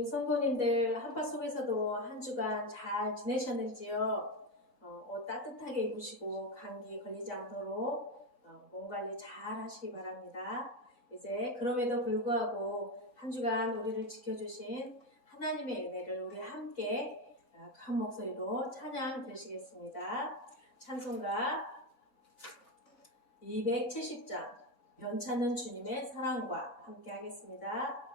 우리 성도님들 한파 속에서도 한 주간 잘 지내셨는지요? 옷 따뜻하게 입으시고 감기 걸리지 않도록 몸 관리 잘 하시기 바랍니다. 이제 그럼에도 불구하고 한 주간 우리를 지켜주신 하나님의 은혜를 우리 함께 큰 목소리로 찬양 드리시겠습니다. 찬송가 270장 변찮은 주님의 사랑과 함께 하겠습니다.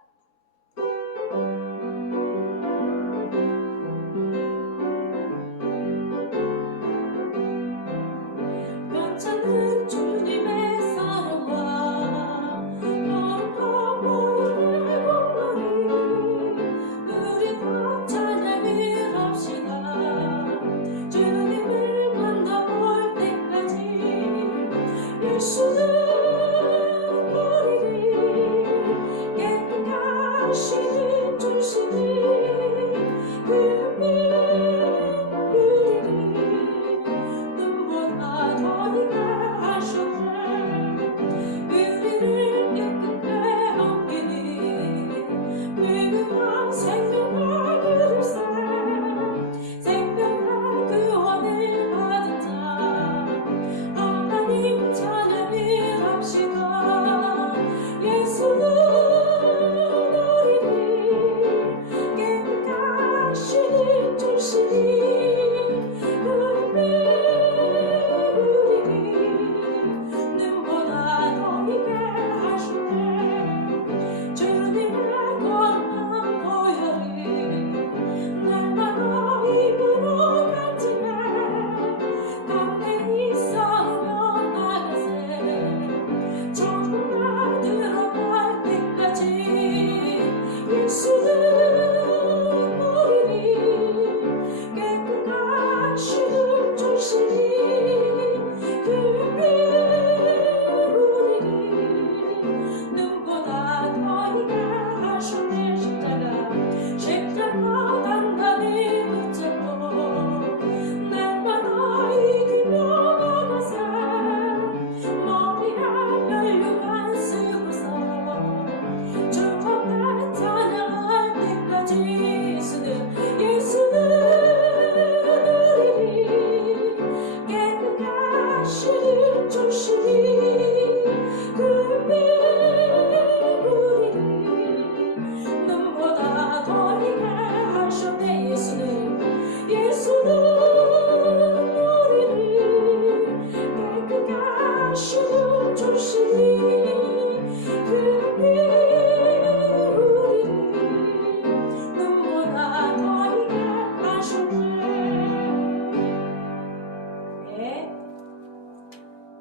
변찮은 주님의 사랑과 거룩한 보혈의 공로를 우리 다 찬양합시다. 주님을 만나볼 때까지 예수는 우리를 깨끗하시는 주시니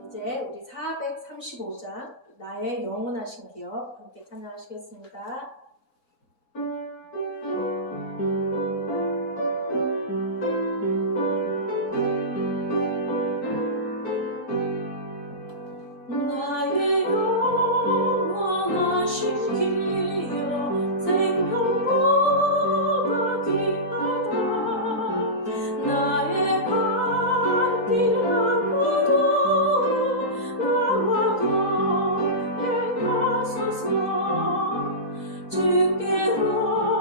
이제 우리 435장 나의 영원하신 기업 함께 찬양하시겠습니다. 나의 영원하신 기업 생명보다 귀하다. 나의 발길 주께로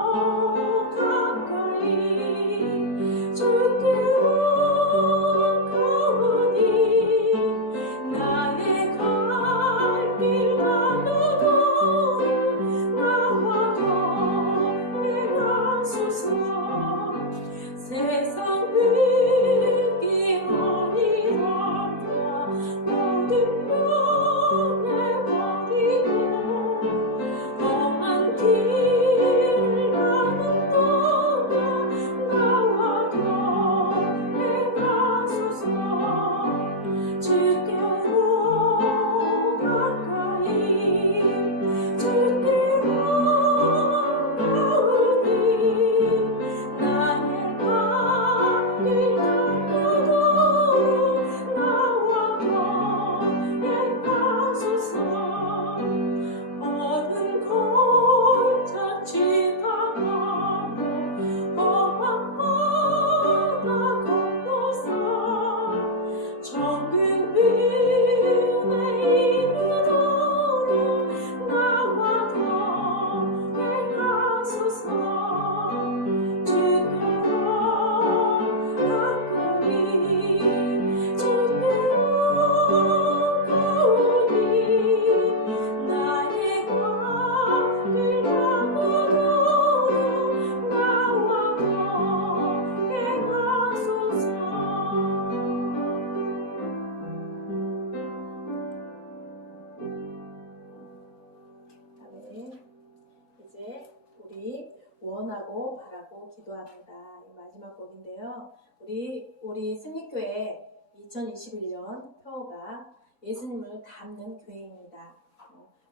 이제 우리 원하고 바라고 기도합니다. 이 마지막 곡인데요. 우리 승리교회 2021년 표어가 예수님을 닮는 교회입니다.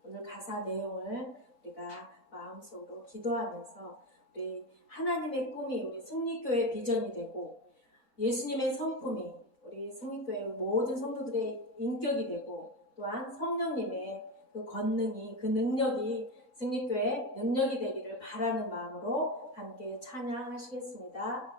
오늘 가사 내용을 우리가 마음속으로 기도하면서 우리 하나님의 꿈이 우리 승리교회 비전이 되고 예수님의 성품이 우리 승리교회 모든 성도들의 인격이 되고 또한 성령님의 그 권능이 그 능력이 승리교회 능력이 되기를 바라는 마음으로 함께 찬양하시겠습니다.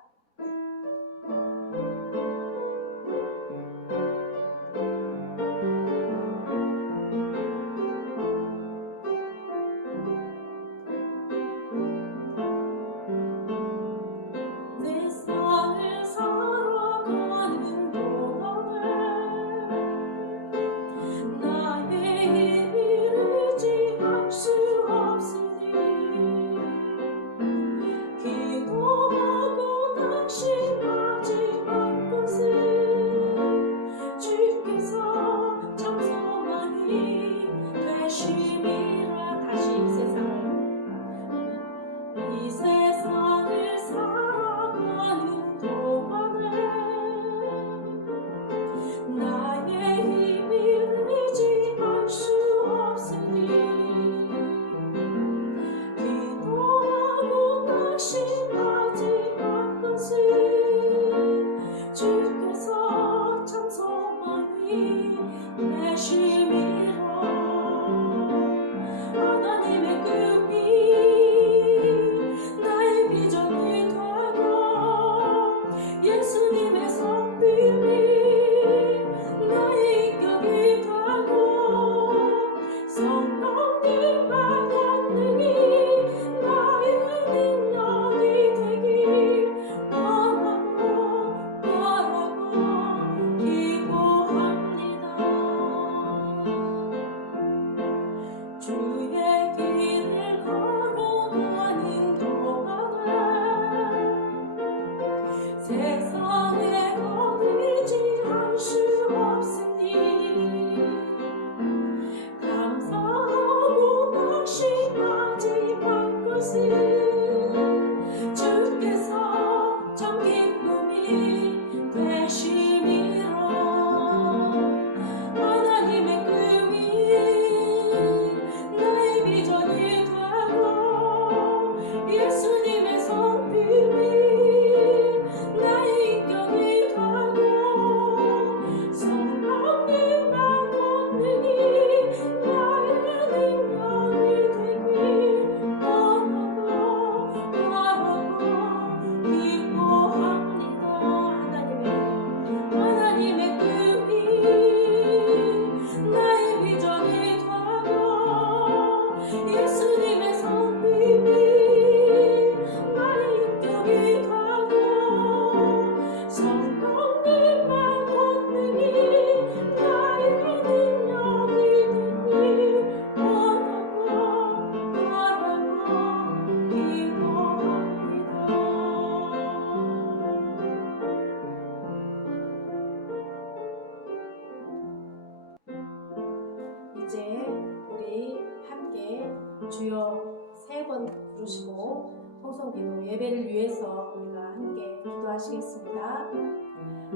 이제 우리 함께 주여 세 번 부르시고 통성기도 예배를 위해서 우리가 함께 기도하시겠습니다.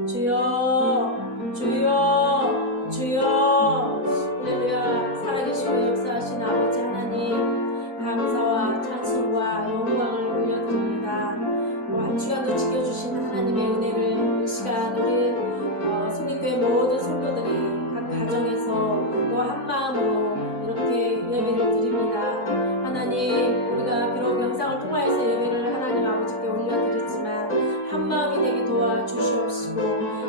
주여 주여 주여 할렐루야. 살아계시고 역사하신 아버지 하나님 감사와 찬송과 영광을 올려드립니다. 한 주간도 지켜주신 하나님의 은혜를 이 시간 우리 승리교회 모든 성도들이 각 가정에서 또 한마음으로 이렇게 예배를 드립니다. 하나님 우리가 비록 영상을 통하여서 예배를 하나님 아버지께 올려드리지만 한마음이 되게 도와주시옵시고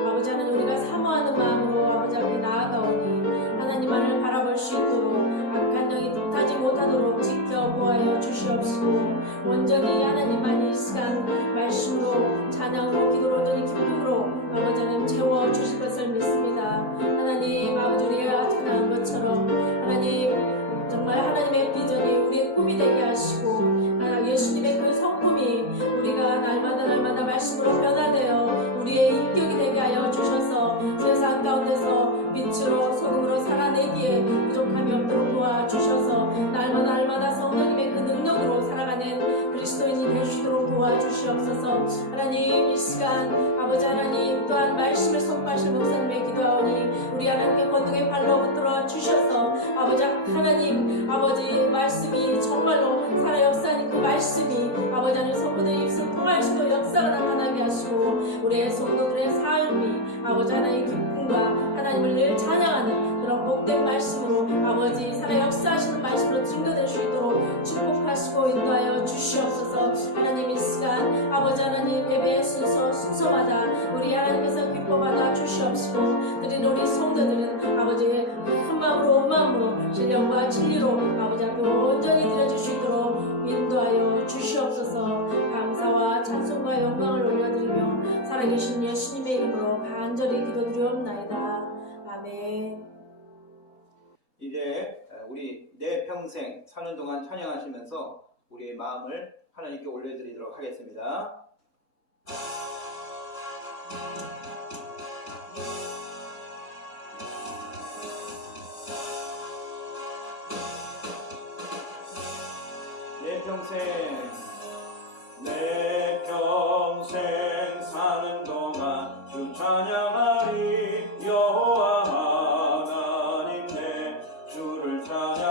아버지 하나님 우리가 사모하는 마음으로 아버지 앞에 나아가오니 하나님만을 바라볼 수 있도록 악한 영이 득하지 못하도록 지켜보아여 주시옵시고 온전히 하나님만 이 시간 말씀으로 찬양으로 기도로 또 기쁨으로 아버지 하나님 채워주실 것을 믿습니다. 하나님 아버지 우리가 찬양한 것처럼 하나님 정말 하나님의 비전이 우리의 꿈이 되게 하시고 예수님의 그 성품이 우리가 날마다 말씀으로 변화되어 우리의 인격이 되게 하여 주셔서 세상 가운데서 빛으로 소금으로 살아내기에 부족함이 없도록 도와주셔서 날마다 성령님의 그 능력으로 시간 아버지 하나님 또한 말씀을 선포하실 목사님의 기도하오니 우리 하나님께 권능의 발로 붙들어 주셔서 아버지 하나님 아버지 말씀이 정말로 살아 역사하는 그 말씀이 아버지 하나님 성도들의 입술 통할 수도 역사가 나타나게 하시고 우리의 성도들의 삶이 아버지 하나님의 기쁨과 하나님을 늘 찬양하는 그런 복된 말씀으로 아버지 살아 역사하시는 말씀으로 증거될 수 있도록 축복하시고 인도하여 주시옵소서. 하나님 이 시간 아버지 하나님 예배의 순서마다 우리 하나님께서 기뻐받아 주시옵시고 드린 우리 성도들은 아버지의 한 마음으로 온 마음으로 신령과 진리로 아버지 앞에 온전히 드려줄 수 있도록 인도하여 주시옵소서. 감사와 찬송과 영광을 올려드리며 살아계신 예수님의 이름으로 간절히 기도드리옵나이다. 아멘. 이제 우리 내 평생 사는 동안 찬양하시면서 우리의 마음을 하나님께 올려드리도록 하겠습니다. 내 평생 사는 동안 주 찬양하리. 여호와 하나님 내 주를 찬양하리.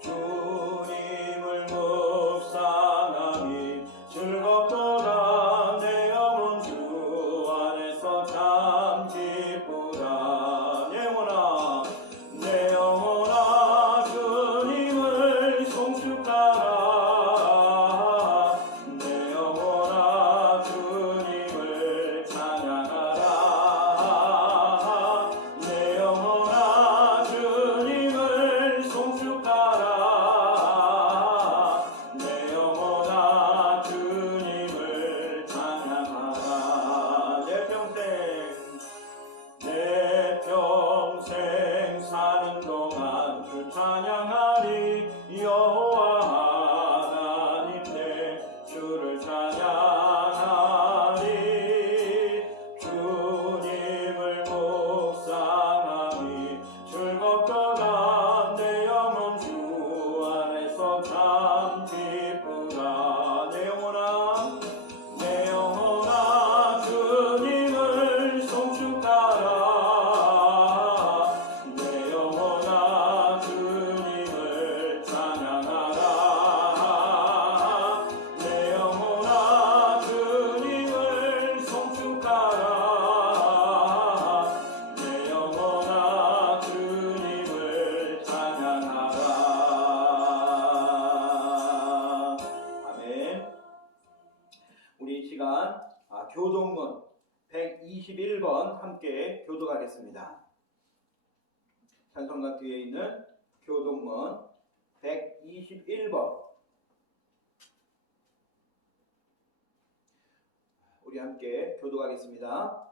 주님을 묵상하니 즐겁도다. 내 영혼 주 안에서 참 기쁘다. 내 영혼아 주님을 송축하라. 내 영혼아 주님을 찬양하라. 내 영혼아 주님을 송축하라. 내 영혼아 주님을 찬양하라. 내 평생 사는 동안 주 찬양하리. 여호와 하나님 내 주를 찬양하리. 주님을 묵상하니 즐겁도다. 내 영혼 주 안에서 참 기쁘다. 내 영혼아 주님을 송축하라. 내 영혼아 주님을 찬양하라. 내 영혼아 주님을 송축하라. 내 영혼아 주님을 찬양하라. 아멘. 우리 이 시간 교동문 121번 함께 교독하겠습니다. 찬송가 뒤에 있는 교동문 121번 우리 함께 교독하겠습니다.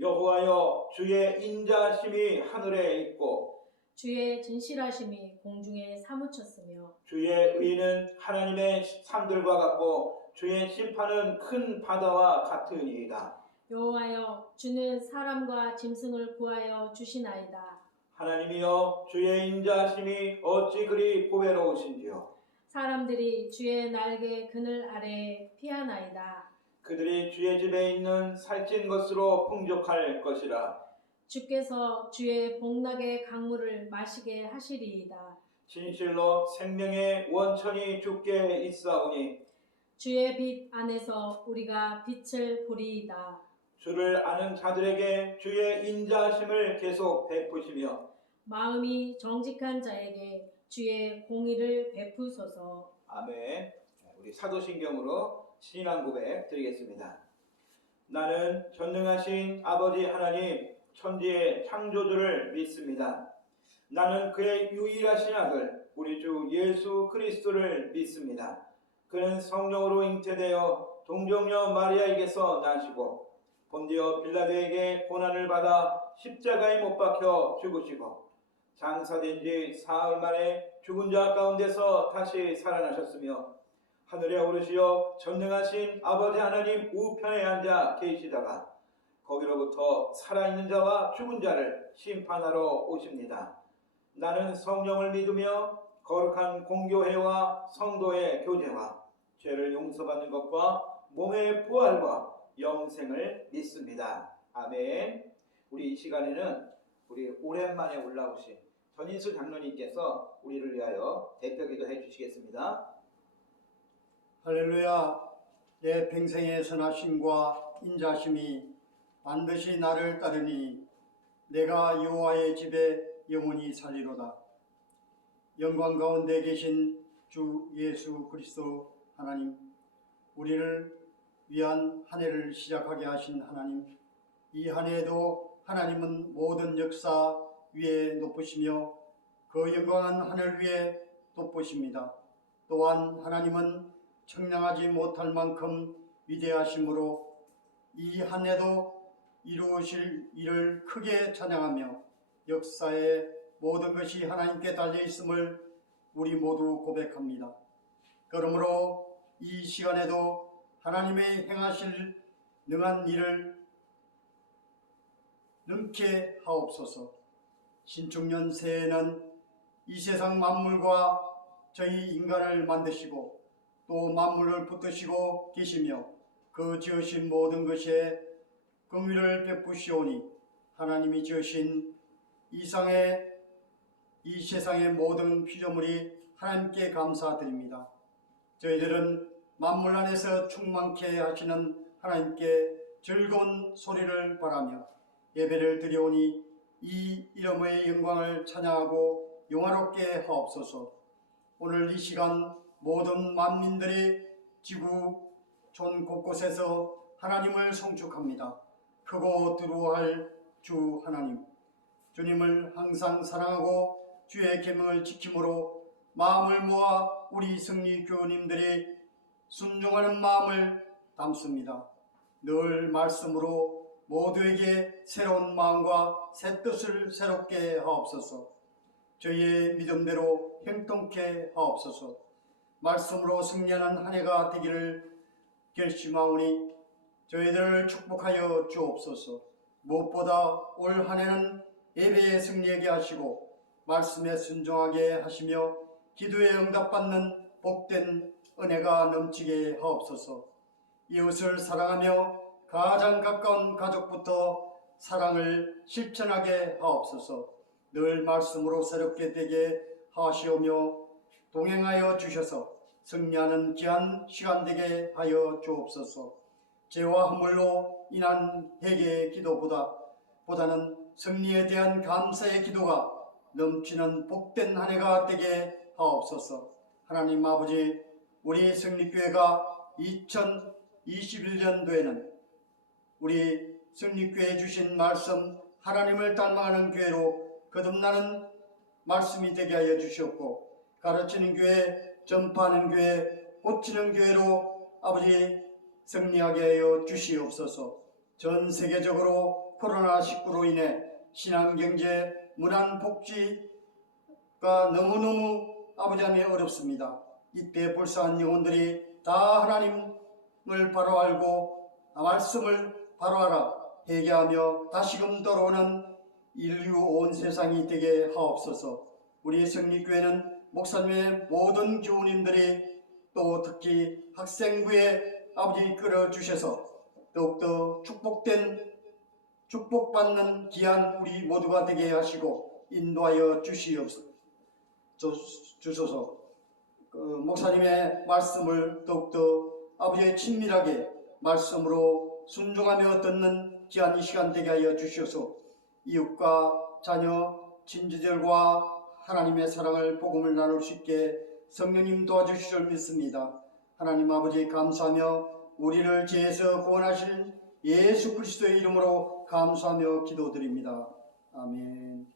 여호와여 주의 인자심이 하늘에 있고 주의 진실하심이 공중에 사무쳤으며 주의 의는 하나님의 산들과 같고 주의 심판은 큰 바다와 같으니이다. 여호와여 주는 사람과 짐승을 구하여 주시나이다. 하나님이여 주의 인자심이 어찌 그리 보배로우신지요. 사람들이 주의 날개 그늘 아래에 피하나이다. 그들이 주의 집에 있는 살찐 것으로 풍족할 것이라. 주께서 주의 복락의 강물을 마시게 하시리이다. 진실로 생명의 원천이 주께 있사오니 주의 빛 안에서 우리가 빛을 보리이다. 주를 아는 자들에게 주의 인자심을 계속 베푸시며 마음이 정직한 자에게 주의 공의를 베푸소서. 아멘. 우리 사도신경으로 신앙 고백 드리겠습니다. 나는 전능하신 아버지 하나님 천지의 창조주를 믿습니다. 나는 그의 유일하신 아들 우리 주 예수 그리스도를 믿습니다. 그는 성령으로 잉태되어 동정녀 마리아에게서 나시고 본디오 빌라도에게 고난을 받아 십자가에 못 박혀 죽으시고 장사된 지 사흘 만에 죽은 자 가운데서 다시 살아나셨으며 하늘에 오르시어 전능하신 아버지 하나님 우편에 앉아 계시다가 거기로부터 살아있는 자와 죽은 자를 심판하러 오십니다. 나는 성령을 믿으며 거룩한 공교회와 성도의 교제와 죄를 용서받는 것과 몸의 부활과 영생을 믿습니다. 아멘. 우리 이 시간에는 우리 오랜만에 올라오신 전인수 장로님께서 우리를 위하여 대표 기도해 주시겠습니다. 할렐루야. 내 평생의 선하심과 인자심이 반드시 나를 따르니 내가 여호와의 집에 영원히 살리로다. 영광 가운데 계신 주 예수 그리스도 하나님, 우리를 위한 한 해를 시작하게 하신 하나님, 이 한 해에도 하나님은 모든 역사 위에 높으시며 그 영광한 하늘 위에 돋보십니다. 또한 하나님은 청량하지 못할 만큼 위대하심으로 이 한 해도 이루실 일을 크게 찬양하며 역사의 모든 것이 하나님께 달려 있음을 우리 모두 고백합니다. 그러므로 이 시간에도 하나님의 행하실 능한 일을 능케 하옵소서. 신축년 새해에는 이 세상 만물과 저희 인간을 만드시고 또 만물을 붙드시고 계시며 그 지으신 모든 것에 긍휼을 베푸시오니 하나님이 지으신 이 세상의 모든 피조물이 하나님께 감사드립니다. 저희들은 만물 안에서 충만케 하시는 하나님께 즐거운 소리를 바라며 예배를 드리오니 이 이름의 영광을 찬양하고 영화롭게 하옵소서. 오늘 이 시간 모든 만민들이 지구 촌 곳곳에서 하나님을 송축합니다. 크고 두루할 주 하나님, 주님을 항상 사랑하고 주의 계명을 지킴으로 마음을 모아 우리 승리 교우님들이 순종하는 마음을 담습니다. 늘 말씀으로 모두에게 새로운 마음과 새 뜻을 새롭게 하옵소서. 저희의 믿음대로 행동케 하옵소서. 말씀으로 승리하는 한 해가 되기를 결심하오니 저희들을 축복하여 주옵소서. 무엇보다 올 한 해는 예배에 승리하게 하시고 말씀에 순종하게 하시며 기도에 응답받는 복된 은혜가 넘치게 하옵소서. 이웃을 사랑하며 가장 가까운 가족부터 사랑을 실천하게 하옵소서. 늘 말씀으로 새롭게 되게 하시오며 동행하여 주셔서 승리하는 귀한 시간 되게 하여 주옵소서. 죄와 허물로 인한 회개의 기도보다는 승리에 대한 감사의 기도가 넘치는 복된 한 해가 되게 하옵소서. 하나님 아버지, 우리 승리교회가 2021년도에는 우리 승리교회에 주신 말씀, 하나님을 닮아가는 교회로 거듭나는 말씀이 되게 하여 주시옵고, 가르치는 교회, 전파하는 교회, 고치는 교회로 아버지 승리하게 하여 주시옵소서. 전 세계적으로 코로나19로 인해 신앙, 경제, 문안, 복지가 너무너무 아버지 하나님 어렵습니다. 이때 불쌍한 영혼들이 다 하나님을 바로 알고 말씀을 바로 알아 회개하며 다시금 돌아오는 인류 온 세상이 되게 하옵소서. 우리 승리교회는 목사님의 모든 교우님들이 또 특히 학생부에 아버지 끌어주셔서 더욱더 축복받는 귀한 우리 모두가 되게 하시고 인도하여 주소서. 목사님의 말씀을 더욱더 아버지의 친밀하게 말씀으로 순종하며 듣는 귀한 이 시간 되게 하여 주셔서 이웃과 자녀, 친지들과 하나님의 사랑을 복음을 나눌 수 있게 성령님 도와주실 줄 믿습니다. 하나님 아버지 감사하며 우리를 죄에서 구원하실 예수 그리스도의 이름으로 감사하며 기도드립니다. 아멘.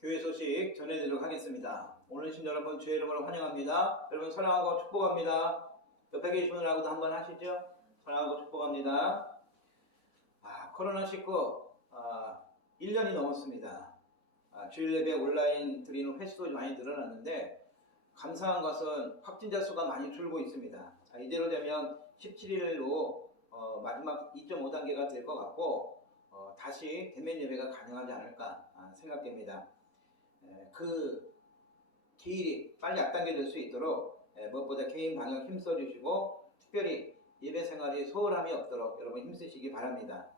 교회 소식 전해드리도록 하겠습니다. 오늘 신 여러분 주의 이름으로 환영합니다. 여러분 사랑하고 축복합니다. 옆에 계신 분들하고도 한번 하시죠. 사랑하고 축복합니다. 코로나19 1년이 넘었습니다. 주일 예배 온라인 드리는 횟수도 많이 늘어났는데 감사한 것은 확진자 수가 많이 줄고 있습니다. 이대로 되면 17일로 마지막 2.5단계가 될 것 같고 다시 대면 예배가 가능하지 않을까 생각됩니다. 그 기일이 빨리 앞당겨질 수 있도록 무엇보다 개인 방역 힘써 주시고 특별히 예배 생활이 소홀함이 없도록 여러분 힘쓰시기 바랍니다.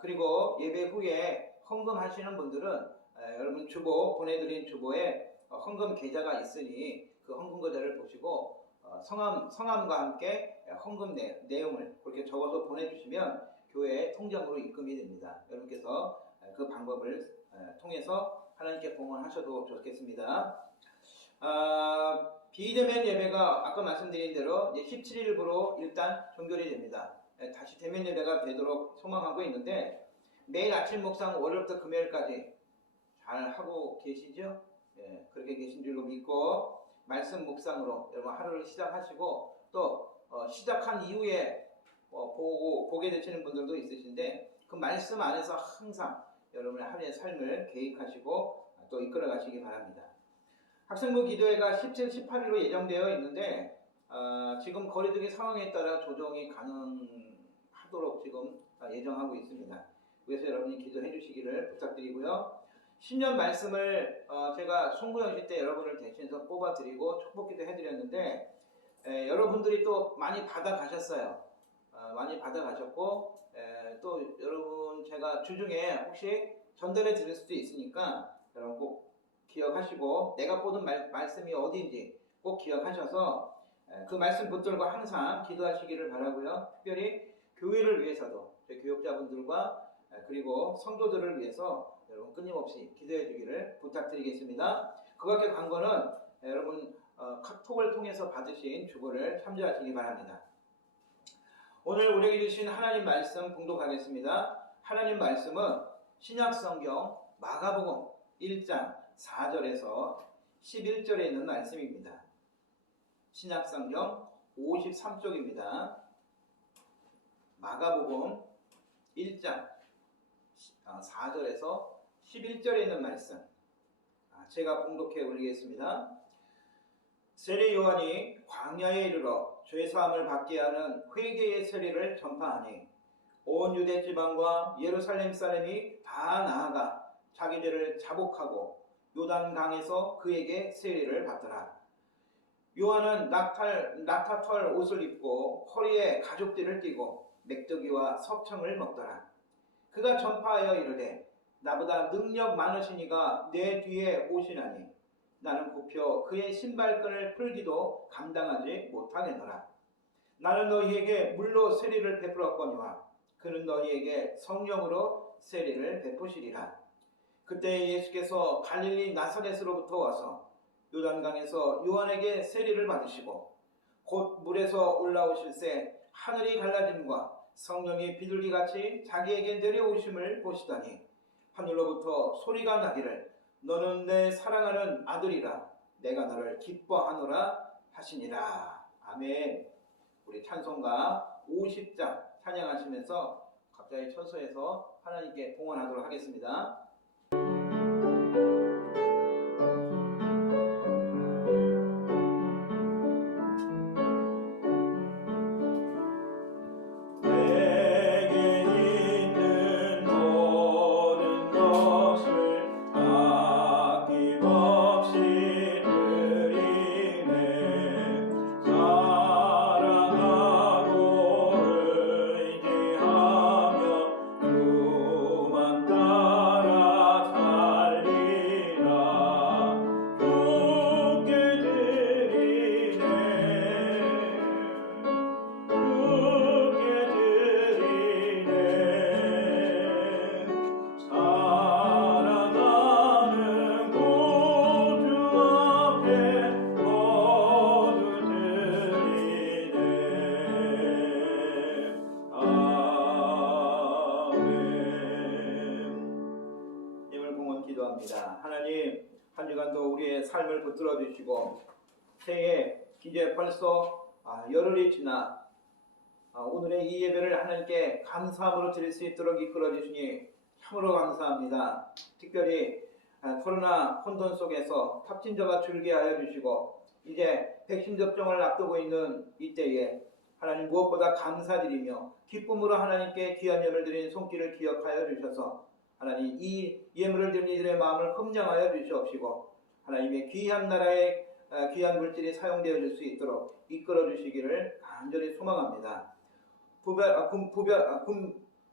그리고 예배 후에 헌금하시는 분들은 여러분 주보 보내드린 주보에 헌금 계좌가 있으니 그 헌금 계좌를 보시고 성함과 함께 헌금 내용을 그렇게 적어서 보내주시면 교회 통장으로 입금이 됩니다. 여러분께서 그 방법을 통해서 하나님께 봉헌하셔도 좋겠습니다. 비대면 예배가 아까 말씀드린 대로 이제 17일부로 일단 종결이 됩니다. 다시 대면 예배가 되도록 소망하고 있는데 매일 아침 묵상 월요일부터 금요일까지 잘 하고 계시죠? 그렇게 계신 줄로 믿고 말씀 묵상으로 여러분 하루를 시작하시고 또 시작한 이후에 보게 되시는 분들도 있으신데 그 말씀 안에서 항상 여러분의 하루의 삶을 계획하시고 또 이끌어 가시기 바랍니다. 학생부 기도회가 17, 18일로 예정되어 있는데 지금 거리두기 상황에 따라 조정이 가능하도록 지금 예정하고 있습니다. 그래서 여러분이 기도해 주시기를 부탁드리고요. 신년 말씀을 제가 송구영시 때 여러분을 대신해서 뽑아드리고 축복기도 해드렸는데 여러분들이 또 많이 받아가셨어요. 많이 받아가셨고 또 여러분 제가 주중에 혹시 전달해 드릴 수도 있으니까 여러분 꼭 기억하시고 내가 뽑은 말씀이 어디인지 꼭 기억하셔서 그 말씀 붙들고 항상 기도하시기를 바라고요. 특별히 교회를 위해서도 저희 교육자분들과 그리고 성도들을 위해서 여러분 끊임없이 기도해 주기를 부탁드리겠습니다. 그 밖에 광고는 여러분 카톡을 통해서 받으신 주보를 참조하시기 바랍니다. 오늘 우리에게 주신 하나님 말씀 봉독하겠습니다. 하나님 말씀은 신약성경 마가복음 1장 4절에서 11절에 있는 말씀입니다. 신약성경 53쪽입니다. 마가복음 1장 4절에서 11절에 있는 말씀 제가 봉독해 올리겠습니다. 세례 요한이 광야에 이르러 죄사함을 받게 하는 회개의 세례를 전파하니 온 유대 지방과 예루살렘 사람이 다 나아가 자기 죄를 자복하고 요단강에서 그에게 세례를 받더라. 요한은 낙타털 옷을 입고 허리에 가죽띠를 띠고 맥더기와 석청을 먹더라. 그가 전파하여 이르되 나보다 능력 많으신 이가 내 뒤에 오시나니 나는 굽혀 그의 신발끈을 풀기도 감당하지 못하겠노라. 나는 너희에게 물로 세례를 베풀었거니와 그는 너희에게 성령으로 세례를 베푸시리라. 그때 예수께서 갈릴리 나사렛으로부터 와서 요단강에서 요한에게 세례를 받으시고 곧 물에서 올라오실새 하늘이 갈라짐과 성령이 비둘기같이 자기에게 내려오심을 보시더니 하늘로부터 소리가 나기를 너는 내 사랑하는 아들이라 내가 너를 기뻐하노라 하시니라. 아멘. 우리 찬송가 50장 찬양하시면서 갑자기 처소에서 하나님께 봉헌하도록 하겠습니다. 하나님 한 주간도 우리의 삶을 붙들어 주시고 새해 이제 벌써 열흘이 지나 오늘의 이 예배를 하나님께 감사함으로 드릴 수 있도록 이끌어 주시니 참으로 감사합니다. 특별히 코로나 혼돈 속에서 확진자가 줄게 하여 주시고 이제 백신 접종을 앞두고 있는 이때에 하나님 무엇보다 감사드리며 기쁨으로 하나님께 귀한 예물을 드린 손길을 기억하여 주셔서 하나님 이 예물을 드린 이들의 마음을 흠장하여 주시옵시고 하나님의 귀한 나라의 귀한 물질이 사용되어질 수 있도록 이끌어 주시기를 간절히 소망합니다.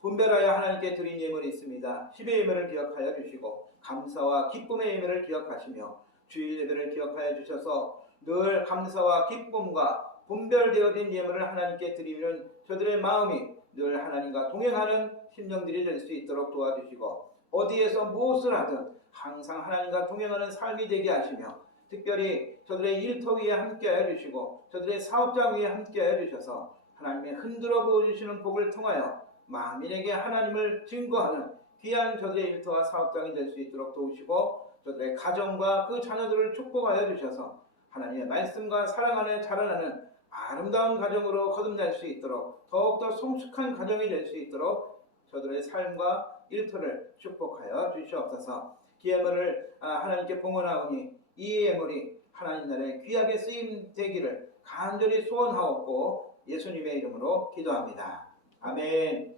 분별하여 하나님께 드린 예물이 있습니다. 10의 예물을 기억하여 주시고 감사와 기쁨의 예물을 기억하시며 주일 예배를 기억하여 주셔서 늘 감사와 기쁨과 분별되어진 예물을 하나님께 드리는 저들의 마음이 늘 하나님과 동행하는 심령들이 될 수 있도록 도와주시고 어디에서 무엇을 하든 항상 하나님과 동행하는 삶이 되게 하시며 특별히 저들의 일터 위에 함께하여 주시고 저들의 사업장 위에 함께하여 주셔서 하나님의 흔들어 보여주시는 복을 통하여 만민에게 하나님을 증거하는 귀한 저들의 일터와 사업장이 될 수 있도록 도우시고 저들의 가정과 그 자녀들을 축복하여 주셔서 하나님의 말씀과 사랑 안에 자라나는 아름다운 가정으로 거듭날 수 있도록 더욱더 성숙한 가정이 될 수 있도록 저들의 삶과 일터를 축복하여 주시옵소서. 예물을 하나님께 봉헌하오니 이 예물이 하나님 나라에 귀하게 쓰임 되기를 간절히 소원하옵고 예수님의 이름으로 기도합니다. 아멘.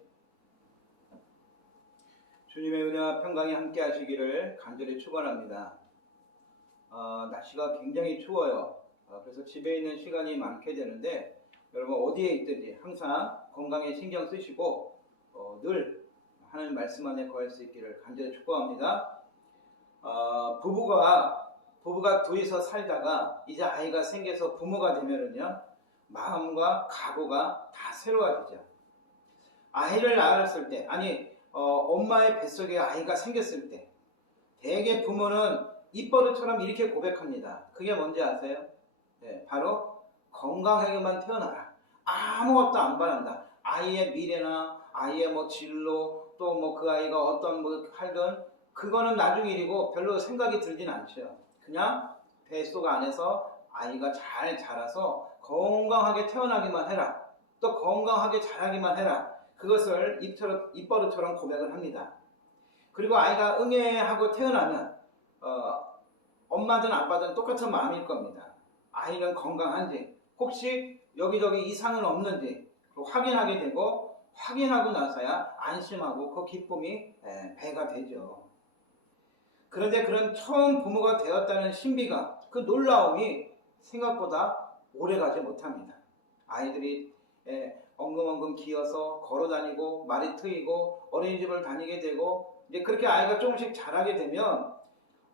주님의 은혜와 평강이 함께 하시기를 간절히 축원합니다. 날씨가 굉장히 추워요. 그래서 집에 있는 시간이 많게 되는데 여러분 어디에 있든지 항상 건강에 신경 쓰시고 늘 하나님 말씀 안에 거할 수 있기를 간절히 축복합니다. 부부가 둘이서 살다가 이제 아이가 생겨서 부모가 되면은요 마음과 각오가 다 새로워지죠. 아이를 낳았을 때 엄마의 뱃속에 아이가 생겼을 때 대개 부모는 입버릇처럼 이렇게 고백합니다. 그게 뭔지 아세요? 네, 바로 건강하게만 태어나라. 아무것도 안 바란다. 아이의 미래나 아이의 진로 또 그 아이가 어떤 하든 그거는 나중 일이고 별로 생각이 들진 않죠. 그냥 뱃속 안에서 아이가 잘 자라서 건강하게 태어나기만 해라. 또 건강하게 자라기만 해라. 그것을 입버릇처럼 고백을 합니다. 그리고 아이가 응애하고 태어나면 엄마든 아빠든 똑같은 마음일 겁니다. 아이는 건강한지 혹시 여기저기 이상은 없는지 확인하게 되고 확인하고 나서야 안심하고 그 기쁨이 배가 되죠. 그런데 그런 처음 부모가 되었다는 신비가 그 놀라움이 생각보다 오래가지 못합니다. 아이들이 엉금엉금 기어서 걸어다니고 말이 트이고 어린이집을 다니게 되고 이제 그렇게 아이가 조금씩 자라게 되면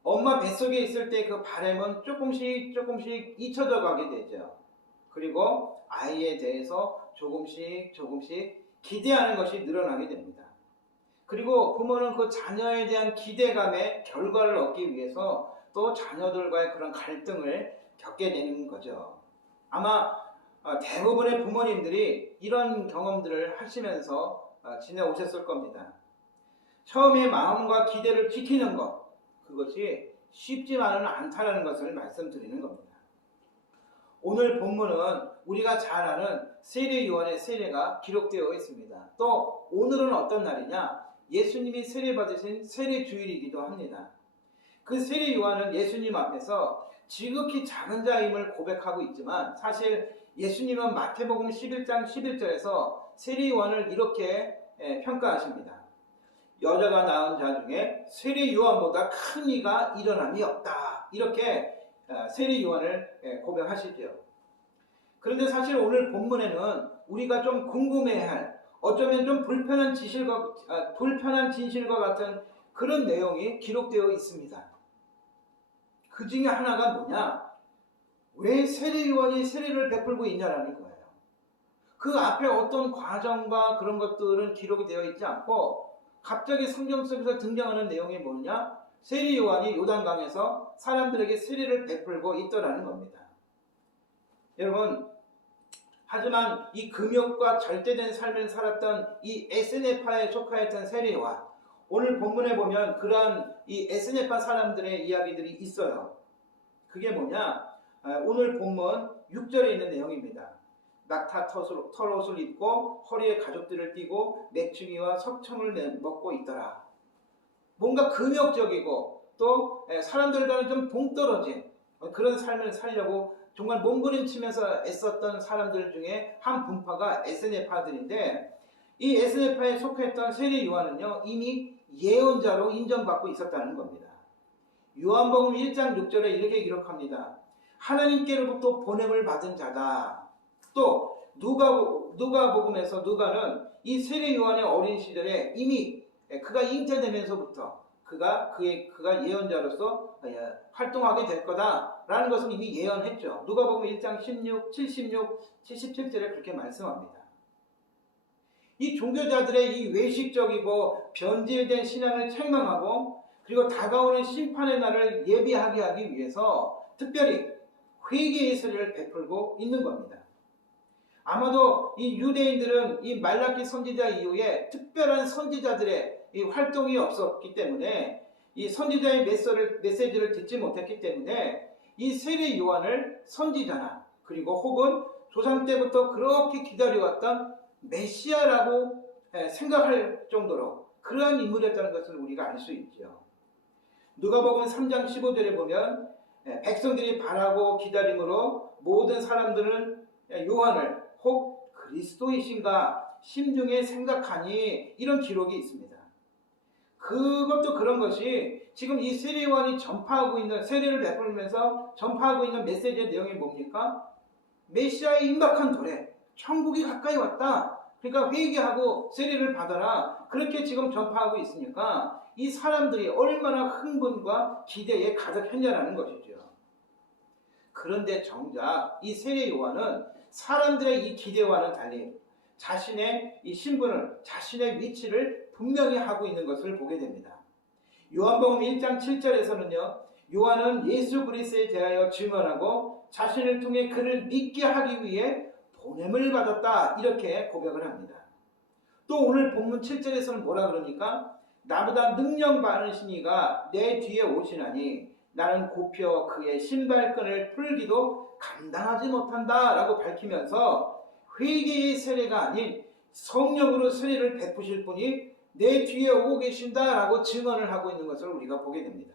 엄마 뱃속에 있을 때 그 바램은 조금씩 잊혀져 가게 되죠. 그리고 아이에 대해서 조금씩 기대하는 것이 늘어나게 됩니다. 그리고 부모는 그 자녀에 대한 기대감의 결과를 얻기 위해서 또 자녀들과의 그런 갈등을 겪게 되는 거죠. 아마 대부분의 부모님들이 이런 경험들을 하시면서 지내오셨을 겁니다. 처음에 마음과 기대를 지키는 것, 그것이 쉽지만은 않다는 것을 말씀드리는 겁니다. 오늘 본문은 우리가 잘 아는 세례 요한의 세례가 기록되어 있습니다. 또 오늘은 어떤 날이냐? 예수님이 세례 받으신 세례 주일이기도 합니다. 그 세례 요한은 예수님 앞에서 지극히 작은 자임을 고백하고 있지만 사실 예수님은 마태복음 11장 11절에서 세례 요한을 이렇게 평가하십니다. 여자가 낳은 자 중에 세례 요한보다 큰 이가 일어남이 없다. 이렇게 세례 요한을 고백하시죠. 그런데 사실 오늘 본문에는 우리가 좀 궁금해할 어쩌면 좀 불편한 진실과 같은 그런 내용이 기록되어 있습니다. 그 중에 하나가 뭐냐? 왜 세례 요한이 세례를 베풀고 있냐라는 거예요. 그 앞에 어떤 과정과 그런 것들은 기록이 되어 있지 않고 갑자기 성경 속에서 등장하는 내용이 뭐냐? 세례 요한이 요단강에서 사람들에게 세례를 베풀고 있더라는 겁니다. 여러분, 하지만 이 금욕과 절대된 삶을 살았던 이 에스네파에 속하였던 세례 요한, 오늘 본문에 보면 그러한 이 에스네파 사람들의 이야기들이 있어요. 그게 뭐냐? 오늘 본문 6절에 있는 내용입니다. 낙타 털옷을 입고 허리에 가죽들을 띠고 맥주기와 석청을 먹고 있더라. 뭔가 금욕적이고 또 사람들과는 좀 동떨어진 그런 삶을 살려고 정말 몸부림치면서 애썼던 사람들 중에 한 분파가 에스네파들인데, 이 에스네파에 속했던 세례 요한은요 이미 예언자로 인정받고 있었다는 겁니다. 요한복음 1장 6절에 이렇게 기록합니다. 하나님께로부터 보냄을 받은 자다. 또 누가복음에서 누가는 이 세례 요한의 어린 시절에 이미 그가 잉태되면서부터 그가 예언자로서 활동하게 될 거다라는 것을 이미 예언했죠. 누가복음 1장 16, 76, 77절에 그렇게 말씀합니다. 이 종교자들의 이 외식적이고 변질된 신앙을 책망하고 그리고 다가오는 심판의 날을 예비하게 하기 위해서 특별히 회개의 세례를 베풀고 있는 겁니다. 아마도 이 유대인들은 이 말라기 선지자 이후에 특별한 선지자들의 이 활동이 없었기 때문에 이 선지자의 메시지를 듣지 못했기 때문에 이 세례 요한을 선지자나 그리고 혹은 조상 때부터 그렇게 기다려왔던 메시아라고 생각할 정도로 그러한 인물이었다는 것을 우리가 알 수 있죠. 누가복음 3장 15절에 보면 백성들이 바라고 기다림으로 모든 사람들은 요한을 혹 그리스도이신가 심중에 생각하니 이런 기록이 있습니다. 그것도 그런 것이 지금 이 세례 요한이 전파하고 있는 세례를 베풀면서 전파하고 있는 메시지의 내용이 뭡니까? 메시아의 임박한 도래, 천국이 가까이 왔다. 그러니까 회개하고 세례를 받아라. 그렇게 지금 전파하고 있으니까 이 사람들이 얼마나 흥분과 기대에 가득했냐라는 것이죠. 그런데 정작 이 세례 요한은 사람들의 이 기대와는 달리 자신의 이 신분을, 자신의 위치를 분명히 하고 있는 것을 보게 됩니다. 요한복음 1장 7절에서는요, 요한은 예수 그리스도에 대하여 증언하고 자신을 통해 그를 믿게 하기 위해 보냄을 받았다, 이렇게 고백을 합니다. 또 오늘 본문 7절에서는 뭐라 그러니까? 나보다 능력 많으신 이가 내 뒤에 오시나니 나는 굽혀 그의 신발끈을 풀기도 감당하지 못한다 라고 밝히면서 회개의 세례가 아닌 성령으로 세례를 베푸실 분이 내 뒤에 오고 계신다 라고 증언을 하고 있는 것을 우리가 보게 됩니다.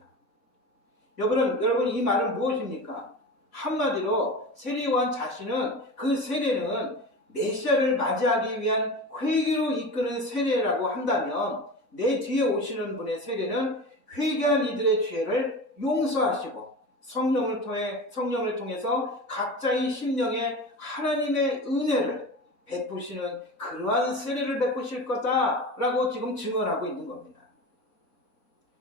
여러분 이 말은 무엇입니까? 한마디로 세례 요한 자신은 그 세례는 메시아를 맞이하기 위한 회개로 이끄는 세례라고 한다면 내 뒤에 오시는 분의 세례는 회개한 이들의 죄를 용서하시고 성령을 통해서 각자의 심령에 하나님의 은혜를 베푸시는 그러한 세례를 베푸실 거다라고 지금 증언하고 있는 겁니다.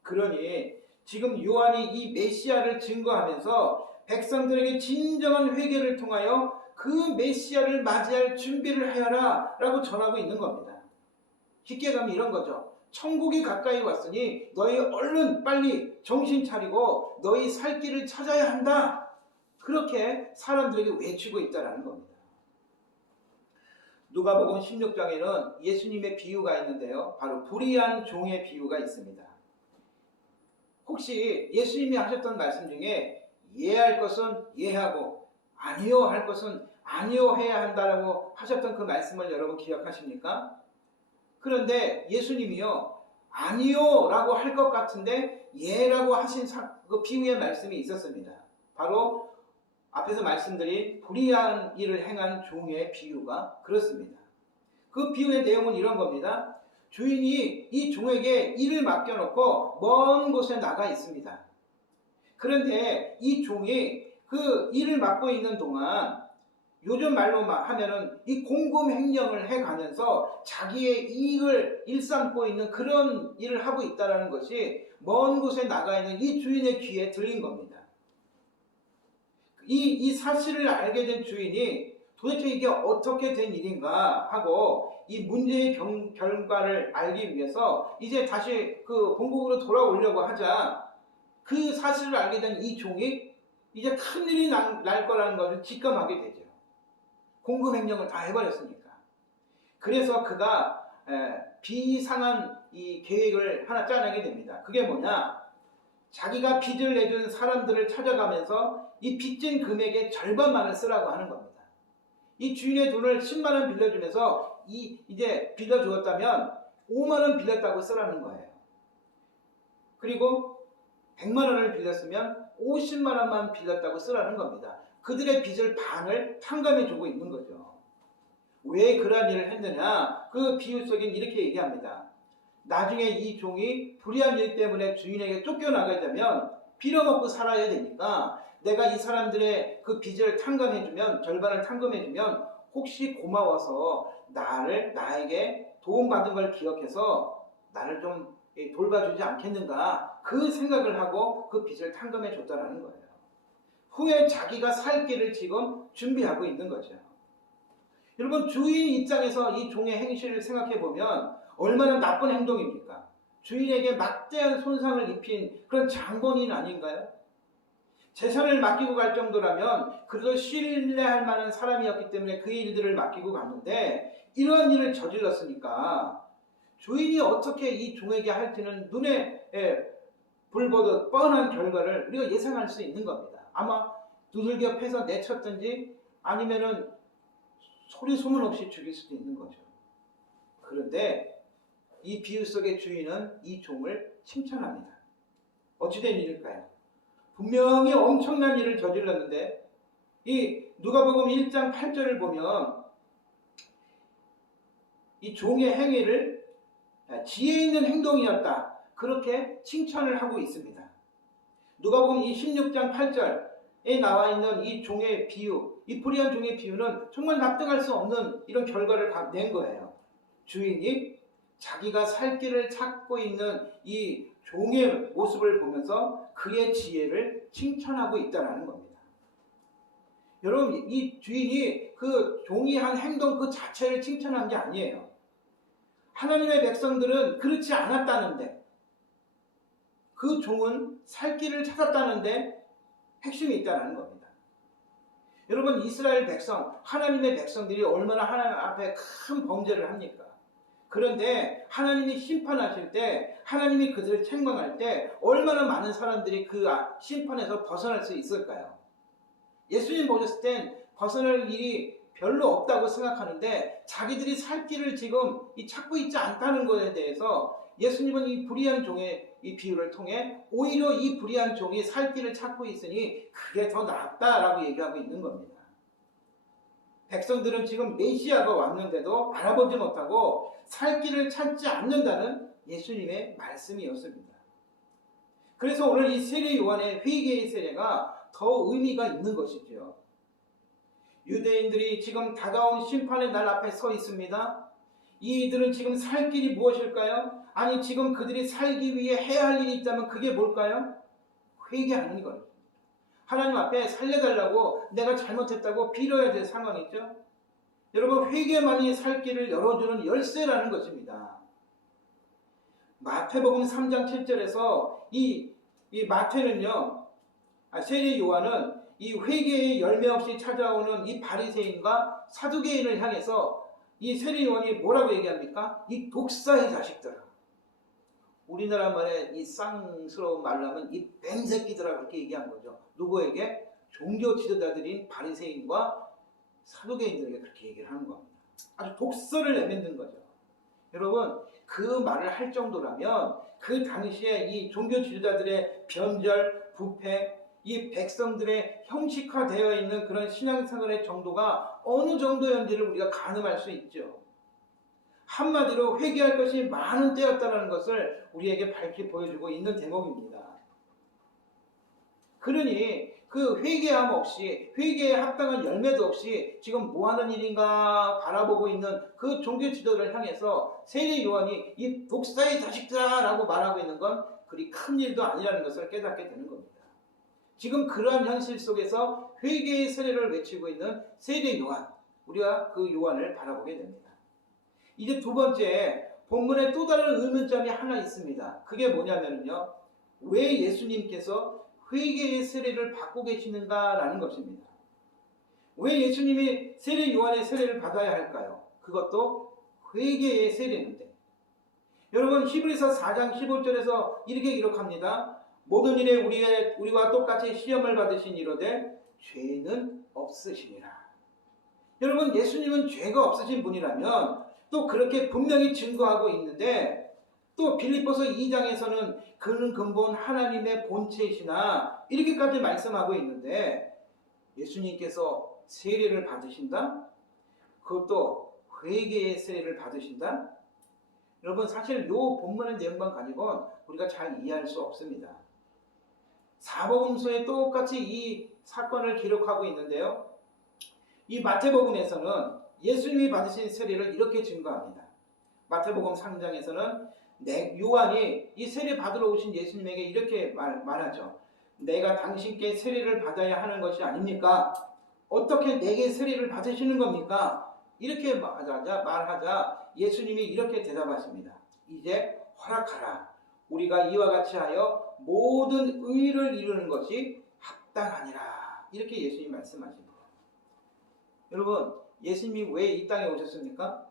그러니 지금 요한이 이 메시아를 증거하면서 백성들에게 진정한 회개를 통하여 그 메시아를 맞이할 준비를 하여라 라고 전하고 있는 겁니다. 쉽게 가면 이런 거죠. 천국이 가까이 왔으니 너희 얼른 빨리 정신 차리고 너희 살 길을 찾아야 한다. 그렇게 사람들에게 외치고 있다는 겁니다. 누가복음 16장에는 예수님의 비유가 있는데요. 바로 불의한 종의 비유가 있습니다. 혹시 예수님이 하셨던 말씀 중에 예할 것은 예하고 아니요 할 것은 아니요 해야 한다라고 하셨던 그 말씀을 여러분 기억하십니까? 그런데 예수님이요 아니요 라고 할 것 같은데 예라고 하신 그 비유의 말씀이 있었습니다. 바로 앞에서 말씀드린 불의한 일을 행한 종의 비유가 그렇습니다. 그 비유의 내용은 이런 겁니다. 주인이 이 종에게 일을 맡겨놓고 먼 곳에 나가 있습니다. 그런데 이 종이 그 일을 맡고 있는 동안 요즘 말로 하면은 이 공금횡령을 해가면서 자기의 이익을 일삼고 있는 그런 일을 하고 있다는 것이 먼 곳에 나가 있는 이 주인의 귀에 들린 겁니다. 이 사실을 알게 된 주인이 도대체 이게 어떻게 된 일인가 하고 이 문제의 결과를 알기 위해서 이제 다시 그 본국으로 돌아오려고 하자 그 사실을 알게 된 이 종이 이제 큰일이 날 거라는 것을 직감하게 되죠. 공금횡령을 다 해버렸으니까. 그래서 그가 비상한 이 계획을 하나 짜내게 됩니다. 그게 뭐냐? 자기가 빚을 내준 사람들을 찾아가면서 이 빚진 금액의 절반만을 쓰라고 하는 겁니다. 이 주인의 돈을 10만 원 빌려주면서 이제 빌려주었다면 5만 원 빌렸다고 쓰라는 거예요. 그리고 100만 원을 빌렸으면 50만 원만 빌렸다고 쓰라는 겁니다. 그들의 빚을 반을 탕감해 주고 있는 거죠. 왜 그러한 일을 했느냐? 그 비유 속엔 이렇게 얘기합니다. 나중에 이 종이 불의한 일 때문에 주인에게 쫓겨나게 되면 빌어먹고 살아야 되니까 내가 이 사람들의 그 빚을 탕감해주면, 절반을 탕감해주면 혹시 고마워서 나에게 도움받은 걸 기억해서 나를 좀 돌봐주지 않겠는가, 그 생각을 하고 그 빚을 탕감해 줬다라는 거예요. 후에 자기가 살 길을 지금 준비하고 있는 거죠. 여러분, 주인 입장에서 이 종의 행실을 생각해 보면 얼마나 나쁜 행동입니까? 주인에게 막대한 손상을 입힌 그런 장본인 아닌가요? 재산을 맡기고 갈 정도라면 그래도 신뢰할 만한 사람이었기 때문에 그 일들을 맡기고 갔는데 이러한 일을 저질렀으니까 주인이 어떻게 이 종에게 할지는 눈에 불보듯 뻔한 결과를 우리가 예상할 수 있는 겁니다. 아마 두들겨 패서 내쳤든지 아니면은 소리 소문 없이 죽일 수도 있는 거죠. 그런데 이 비유 속의 주인은 이 종을 칭찬합니다. 어찌된 일일까요? 분명히 엄청난 일을 저질렀는데 이 누가복음 1장 8절을 보면 이 종의 행위를 지혜 있는 행동이었다, 그렇게 칭찬을 하고 있습니다. 누가복음 16장 8절에 나와 있는 이 종의 비유, 이 불의한 종의 비유는 정말 납득할 수 없는 이런 결과를 낸 거예요. 주인이 자기가 살 길을 찾고 있는 이 종의 모습을 보면서 그의 지혜를 칭찬하고 있다는 겁니다. 여러분, 이 주인이 그 종이 한 행동 그 자체를 칭찬한 게 아니에요. 하나님의 백성들은 그렇지 않았다는데, 그 종은 살 길을 찾았다는데 핵심이 있다는 겁니다. 여러분, 이스라엘 백성, 하나님의 백성들이 얼마나 하나님 앞에 큰 범죄를 합니까? 그런데 하나님이 심판하실 때, 하나님이 그들을 책망할 때 얼마나 많은 사람들이 그 심판에서 벗어날 수 있을까요? 예수님 보셨을 땐 벗어날 일이 별로 없다고 생각하는데 자기들이 살 길을 지금 찾고 있지 않다는 것에 대해서 예수님은 이 불의한 종의 이 비유를 통해 오히려 이 불의한 종이 살 길을 찾고 있으니 그게 더 낫다라고 얘기하고 있는 겁니다. 백성들은 지금 메시아가 왔는데도 알아보지 못하고 살 길을 찾지 않는다는 예수님의 말씀이었습니다. 그래서 오늘 이 세례 요한의 회개의 세례가 더 의미가 있는 것이죠. 유대인들이 지금 다가온 심판의 날 앞에 서 있습니다. 이들은 지금 살 길이 무엇일까요? 아니, 지금 그들이 살기 위해 해야 할 일이 있다면 그게 뭘까요? 회개하는 거예요. 하나님 앞에 살려달라고, 내가 잘못했다고 빌어야 될 상황이죠. 여러분, 회개만이 살 길을 열어주는 열쇠라는 것입니다. 마태복음 3장 7절에서 이 마태는요, 세례 요한은 이 회개의 열매 없이 찾아오는 이 바리새인과 사두개인을 향해서 이 세례 요한이 뭐라고 얘기합니까? 이 독사의 자식들아. 우리나라 말에 이 쌍스러운 말로 하면 이 뱀새끼들아, 그렇게 얘기한 거죠. 누구에게? 종교 지도자들인 바리새인과 사두개인들에게 그렇게 얘기를 하는 겁니다. 아주 독설을 내뱉는 거죠. 여러분, 그 말을 할 정도라면 그 당시에 이 종교 지도자들의 변절, 부패, 이 백성들의 형식화되어 있는 그런 신앙생활의 정도가 어느 정도였는지를 우리가 가늠할 수 있죠. 한마디로 회개할 것이 많은 때였다는 것을 우리에게 밝히 보여주고 있는 대목입니다. 그러니 그 회개함 없이, 회개에 합당한 열매도 없이 지금 뭐하는 일인가 바라보고 있는 그 종교 지도를 향해서 세례 요한이 이 독사의 자식들아 라고 말하고 있는 건 그리 큰 일도 아니라는 것을 깨닫게 되는 겁니다. 지금 그러한 현실 속에서 회개의 세례를 외치고 있는 세례 요한, 우리가 그 요한을 바라보게 됩니다. 이제 두 번째, 본문에 또 다른 의문점이 하나 있습니다. 그게 뭐냐면요, 왜 예수님께서 회개의 세례를 받고 계시는가라는 것입니다. 왜 예수님이 세례 요한의 세례를 받아야 할까요? 그것도 회개의 세례인데. 여러분, 히브리서 4장 15절에서 이렇게 기록합니다. 모든 일에 우리와 똑같이 시험을 받으신 이로되 죄는 없으시니라. 여러분, 예수님은 죄가 없으신 분이라면 또 그렇게 분명히 증거하고 있는데, 또 빌립보서 2장에서는 그는 근본 하나님의 본체이시나 이렇게까지 말씀하고 있는데, 예수님께서 세례를 받으신다? 그것도 회개의 세례를 받으신다? 여러분, 사실 이 본문의 내용만 가지고 우리가 잘 이해할 수 없습니다. 사복음서에 똑같이 이 사건을 기록하고 있는데요, 이 마태복음에서는 예수님이 받으신 세례를 이렇게 증거합니다. 마태복음 3장에서는 요한이 이 세례 받으러 오신 예수님에게 이렇게 말하죠. 내가 당신께 세례를 받아야 하는 것이 아닙니까? 어떻게 내게 세례를 받으시는 겁니까? 이렇게 말하자 예수님이 이렇게 대답하십니다. 이제 허락하라. 우리가 이와 같이 하여 모든 의를 이루는 것이 합당하니라. 이렇게 예수님이 말씀하십니다. 여러분, 예수님이 왜 이 땅에 오셨습니까?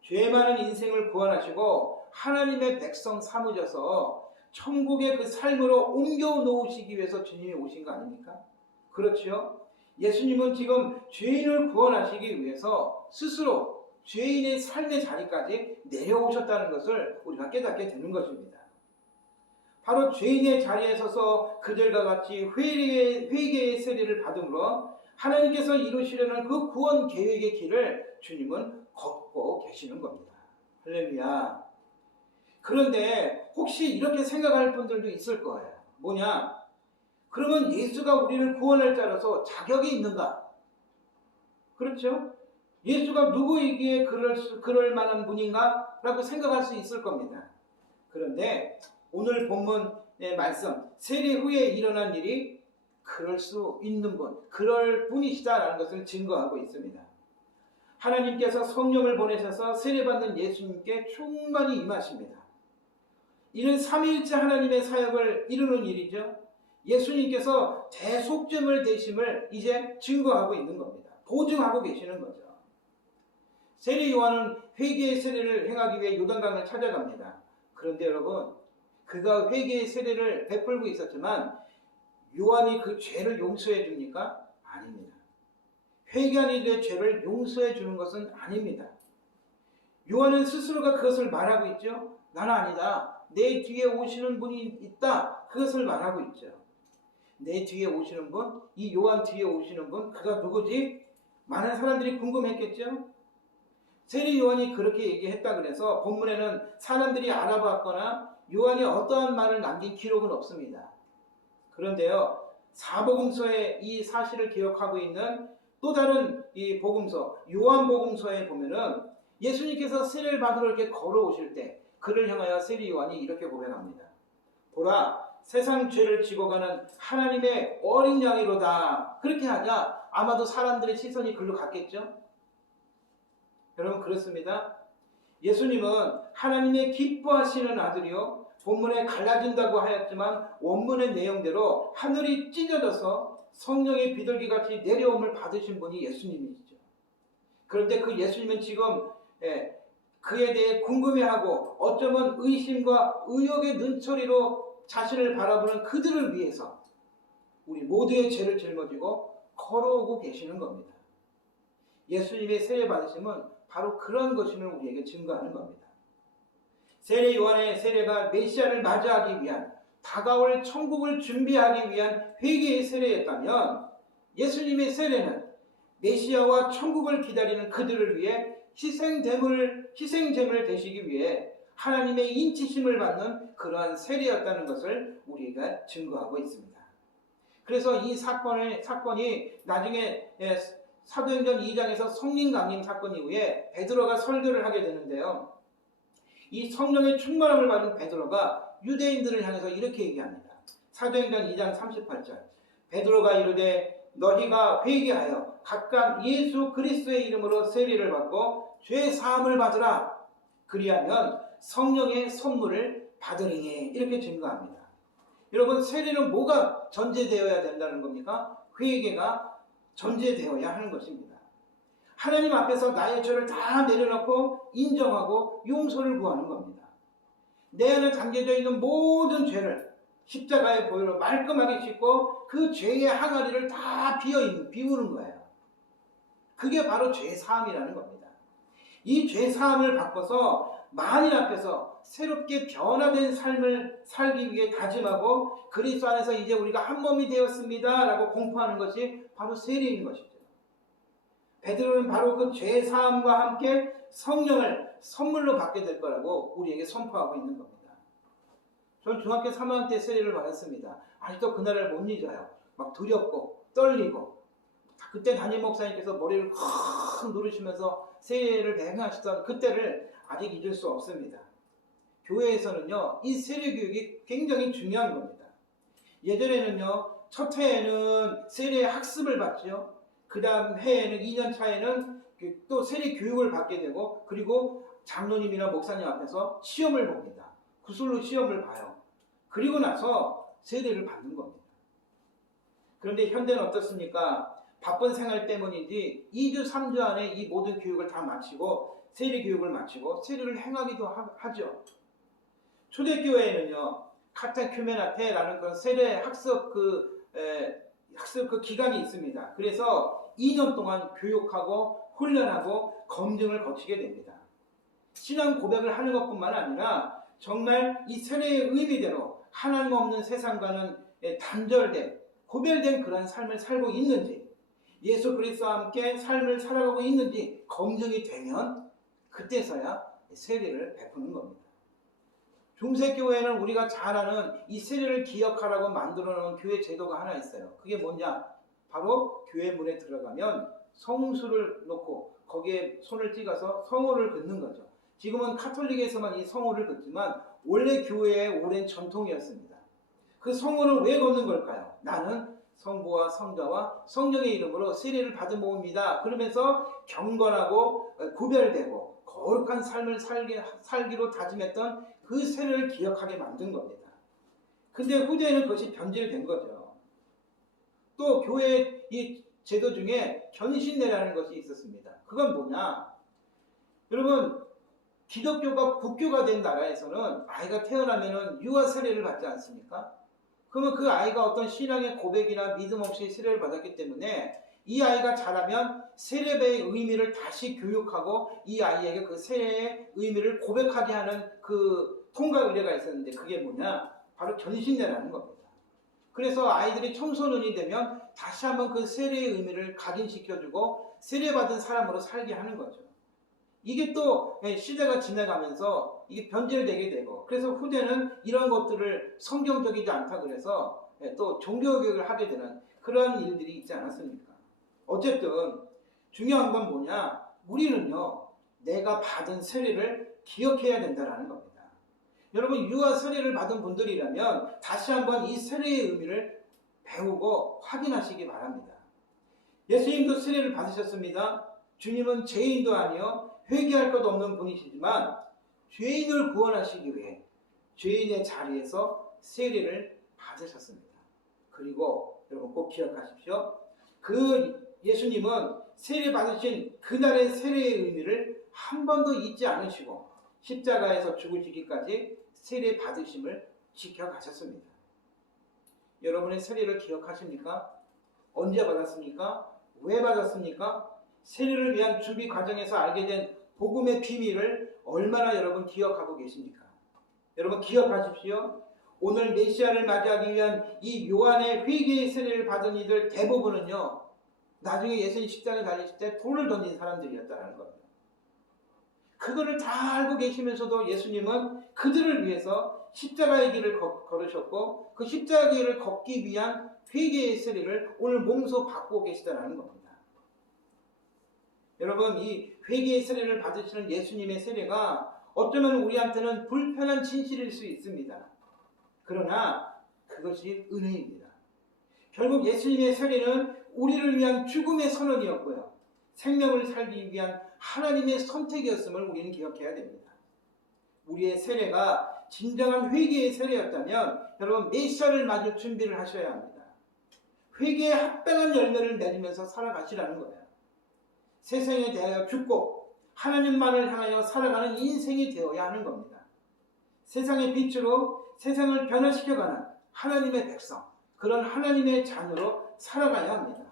죄 많은 인생을 구원하시고 하나님의 백성 삼으셔서 천국의 그 삶으로 옮겨 놓으시기 위해서 주님이 오신 거 아닙니까? 그렇지요? 예수님은 지금 죄인을 구원하시기 위해서 스스로 죄인의 삶의 자리까지 내려오셨다는 것을 우리가 깨닫게 되는 것입니다. 바로 죄인의 자리에 서서 그들과 같이 회개의 세례를 받음으로 하나님께서 이루시려는 그 구원 계획의 길을 주님은 걷고 계시는 겁니다. 할렐루야. 그런데 혹시 이렇게 생각할 분들도 있을 거예요. 뭐냐? 그러면 예수가 우리를 구원할 자로서 자격이 있는가? 그렇죠? 예수가 누구이기에 그럴 만한 분인가? 라고 생각할 수 있을 겁니다. 그런데 오늘 본문의 말씀, 세례 후에 일어난 일이 그럴 수 있는 분, 그럴 분이시다라는 것을 증거하고 있습니다. 하나님께서 성령을 보내셔서 세례받는 예수님께 충만히 임하십니다. 이는 삼위일체 하나님의 사역을 이루는 일이죠. 예수님께서 대속죄물 되심을 이제 증거하고 있는 겁니다. 보증하고 계시는 거죠. 세례 요한은 회개의 세례를 행하기 위해 요단강을 찾아갑니다. 그런데 여러분, 그가 회개의 세례를 베풀고 있었지만 요한이 그 죄를 용서해 줍니까? 아닙니다. 회개한 이들의 죄를 용서해 주는 것은 아닙니다. 요한은 스스로가 그것을 말하고 있죠. 나는 아니다. 내 뒤에 오시는 분이 있다. 그것을 말하고 있죠. 내 뒤에 오시는 분, 이 요한 뒤에 오시는 분, 그가 누구지? 많은 사람들이 궁금했겠죠. 세례 요한이 그렇게 얘기했다 그래서 본문에는 사람들이 알아봤거나 요한이 어떠한 말을 남긴 기록은 없습니다. 그런데요, 사복음서에 이 사실을 기록하고 있는 또 다른 이 복음서, 요한복음서에 보면은 예수님께서 세례를 받으러 이렇게 걸어오실 때 그를 향하여 세례 요한이 이렇게 고백합니다. 보라, 세상 죄를 지고 가는 하나님의 어린 양이로다. 그렇게 하자 아마도 사람들의 시선이 글로 갔겠죠? 여러분, 그렇습니다. 예수님은 하나님의 기뻐하시는 아들이요, 본문에 갈라진다고 하였지만 원문의 내용대로 하늘이 찢어져서 성령의 비둘기같이 내려옴을 받으신 분이 예수님이시죠. 그런데 그 예수님은 지금 그에 대해 궁금해하고 어쩌면 의심과 의혹의 눈초리로 자신을 바라보는 그들을 위해서 우리 모두의 죄를 짊어지고 걸어오고 계시는 겁니다. 예수님의 세례 받으심은 바로 그런 것임을 우리에게 증거하는 겁니다. 세례 요한의 세례가 메시아를 맞이하기 위한, 다가올 천국을 준비하기 위한 회개의 세례였다면 예수님의 세례는 메시아와 천국을 기다리는 그들을 위해 희생제물 되시기 위해 하나님의 인치심을 받는 그러한 세례였다는 것을 우리가 증거하고 있습니다. 그래서 이 사건이 나중에 사도행전 2장에서 성령 강림 사건 이후에 베드로가 설교를 하게 되는데요, 이 성령의 충만함을 받은 베드로가 유대인들을 향해서 이렇게 얘기합니다. 사도행전 2장 38절, 베드로가 이르되 너희가 회개하여 각각 예수 그리스도의 이름으로 세례를 받고 죄 사함을 받으라. 그리하면 성령의 선물을 받으리니. 이렇게 증거합니다. 여러분, 세례는 뭐가 전제되어야 된다는 겁니까? 회개가 전제되어야 하는 것입니다. 하나님 앞에서 나의 죄를 다 내려놓고 인정하고 용서를 구하는 겁니다. 내 안에 담겨져 있는 모든 죄를 십자가의 보혈로 말끔하게 씻고 그 죄의 항아리를 다 비우는 거예요. 그게 바로 죄사함이라는 겁니다. 이 죄사함을 바꿔서 만인 앞에서 새롭게 변화된 삶을 살기 위해 다짐하고 그리스도 안에서 이제 우리가 한 몸이 되었습니다 라고 공포하는 것이 바로 세례인 것이죠. 베드로는 바로 그 죄사함과 함께 성령을 선물로 받게 될 거라고 우리에게 선포하고 있는 겁니다. 저는 중학교 3학년 때 세례를 받았습니다. 아직도 그날을 못 잊어요. 막 두렵고 떨리고, 그때 담임 목사님께서 머리를 콱 누르시면서 세례를 행하시던 그때를 아직 잊을 수 없습니다. 교회에서는요, 이 세례 교육이 굉장히 중요한 겁니다. 예전에는요, 첫 해에는 세례 학습을 받죠. 그 다음 해에는 2년 차에는 또 세례 교육을 받게 되고, 그리고 장로님이나 목사님 앞에서 시험을 봅니다. 구술로 시험을 봐요. 그리고 나서 세례를 받는 겁니다. 그런데 현대는 어떻습니까? 바쁜 생활 때문인지 2주, 3주 안에 이 모든 교육을 다 마치고 세례 교육을 마치고 세례를 행하기도 하죠. 초대교회에는요, 카테큐메나테라는 그런 세례 학습 그 기간이 있습니다. 그래서 2년 동안 교육하고 훈련하고 검증을 거치게 됩니다. 신앙 고백을 하는 것뿐만 아니라 정말 이 세례의 의미대로 하나님 없는 세상과는 단절된, 구별된 그런 삶을 살고 있는지, 예수 그리스도와 함께 삶을 살아가고 있는지 검증이 되면 그때서야 세례를 베푸는 겁니다. 중세교회는 우리가 잘 아는 이 세례를 기억하라고 만들어 놓은 교회 제도가 하나 있어요. 그게 뭐냐? 바로 교회 문에 들어가면 성수를 놓고 거기에 손을 찍어서 성호를 긋는 거죠. 지금은 카톨릭에서만 이 성호를 긋지만 원래 교회의 오랜 전통이었습니다. 그 성호는 왜 걷는 걸까요? 나는 성부와 성자와 성령의 이름으로 세례를 받은 몸입니다. 그러면서 경건하고 구별되고 거룩한 삶을 살기로 다짐했던 그 세례를 기억하게 만든 겁니다. 근데 후대에는 그것이 변질된 거죠. 또 교회 이 제도 중에 견신례라는 것이 있었습니다. 그건 뭐냐? 여러분, 기독교가 국교가 된 나라에서는 아이가 태어나면은 유아 세례를 받지 않습니까? 그러면 그 아이가 어떤 신앙의 고백이나 믿음 없이 세례를 받았기 때문에 이 아이가 자라면 세례의 의미를 다시 교육하고 이 아이에게 그 세례의 의미를 고백하게 하는 그 통과 의례가 있었는데 그게 뭐냐? 바로 견신례라는 겁니다. 그래서 아이들이 청소년이 되면 다시 한번 그 세례의 의미를 각인시켜주고 세례받은 사람으로 살게 하는 거죠. 이게 또 시대가 지나가면서 이게 변질되게 되고, 그래서 후대는 이런 것들을 성경적이지 않다 그래서 또 종교교육을 하게 되는 그런 일들이 있지 않았습니까? 어쨌든 중요한 건 뭐냐? 우리는요, 내가 받은 세례를 기억해야 된다는 겁니다. 여러분, 유아 세례를 받은 분들이라면 다시 한번 이 세례의 의미를 배우고 확인하시기 바랍니다. 예수님도 세례를 받으셨습니다. 주님은 죄인도 아니요 회개할 것 없는 분이시지만 죄인을 구원하시기 위해 죄인의 자리에서 세례를 받으셨습니다. 그리고 여러분 꼭 기억하십시오. 그 예수님은 세례 받으신 그날의 세례의 의미를 한 번도 잊지 않으시고 십자가에서 죽으시기까지 세례 받으심을 지켜가셨습니다. 여러분의 세례를 기억하십니까? 언제 받았습니까? 왜 받았습니까? 세례를 위한 준비 과정에서 알게 된 복음의 비밀을 얼마나 여러분 기억하고 계십니까? 여러분 기억하십시오. 오늘 메시아를 맞이하기 위한 이 요한의 회개의 세례를 받은 이들 대부분은요, 나중에 예수님 십자가에 달리실 때 돌을 던진 사람들이었다는 겁니다. 그거를 다 알고 계시면서도 예수님은 그들을 위해서 십자가의 길을 걸으셨고 그 십자가의 길을 걷기 위한 회개의 세례를 오늘 몸소 받고 계시다는 겁니다. 여러분, 이 회개의 세례를 받으시는 예수님의 세례가 어쩌면 우리한테는 불편한 진실일 수 있습니다. 그러나 그것이 은혜입니다. 결국 예수님의 세례는 우리를 위한 죽음의 선언이었고요, 생명을 살기 위한 하나님의 선택이었음을 우리는 기억해야 됩니다. 우리의 세례가 진정한 회개의 세례였다면 여러분 메시아를 맞을 준비를 하셔야 합니다. 회개에 합당한 열매를 내리면서 살아가시라는 거예요. 세상에 대하여 죽고 하나님만을 향하여 살아가는 인생이 되어야 하는 겁니다. 세상의 빛으로 세상을 변화시켜가는 하나님의 백성, 그런 하나님의 자녀로 살아가야 합니다.